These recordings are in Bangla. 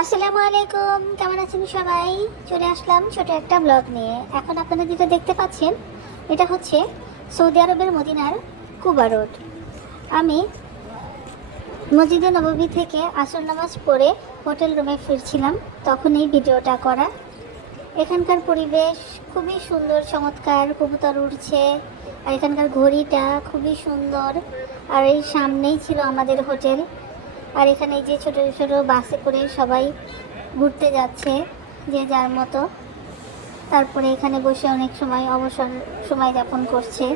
আসসালামু আলাইকুম, কেমন আছেন সবাই? চলে আসলাম ছোট একটা ব্লগ নিয়ে। এখন আপনারা যেটা দেখতে পাচ্ছেন, এটা হচ্ছে সৌদি আরবের মদিনার কুবা রোড। আমি মসজিদে নববী থেকে আসর নামাজ পড়ে হোটেল রুমে ফিরছিলাম, তখন এই ভিডিওটা করা। এখানকার পরিবেশ খুবই সুন্দর, চমৎকার, কবুতর উঠছে আর এখানকার ঘড়িটা খুবই সুন্দর। আর এই সামনেই ছিল আমাদের হোটেল আর এখানে যে ছোট ছোট বাসে করে সবাই ঘুরতে যাচ্ছে, যে যার মতো। তারপরে এখানে বসে অনেক সময় অবসর সময় যাপন করছে।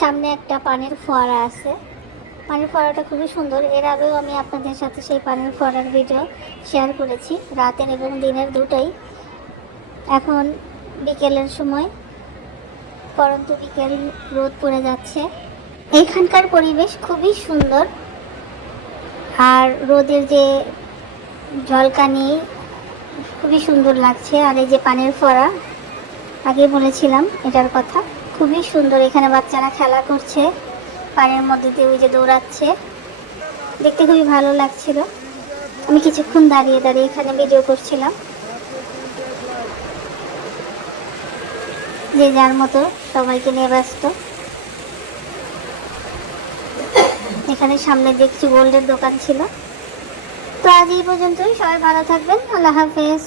সামনে একটা পানির ফোয়ারা আছে। পানির ফোয়ারাটা খুবই সুন্দর। এর আগেও আমি আপনাদের সাথে সেই পানির ফোয়ারার ভিডিও শেয়ার করেছি, রাতের এবং দিনের দুটোই। এখন বিকেলের সময়, পরন্তু বিকেল রোদ পড়ে যাচ্ছে। এখানকার পরিবেশ খুবই সুন্দর। আর রোদের যে জলকানি, খুবই সুন্দর লাগছে। আর এই যে পানির ফোয়ারা, আগে বলেছিলাম এটার কথা। খুবই সুন্দর, এখানে বাচ্চারা খেলা করছে। পানির মধ্যে দিয়ে ওই যে দৌড়াচ্ছে। দেখতে খুবই ভালো লাগছিল। আমি কিছুক্ষণ দাঁড়িয়ে দাঁড়িয়ে এখানে ভিডিও করছিলাম। যে যার মতো সবাইকে নিয়ে ব্যস্ত। এখানে সামনে দেখছি গোল্ডের দোকান ছিল। তো আজ এই পর্যন্তই। সবাই ভালো থাকবেন। আল্লাহ হাফেজ।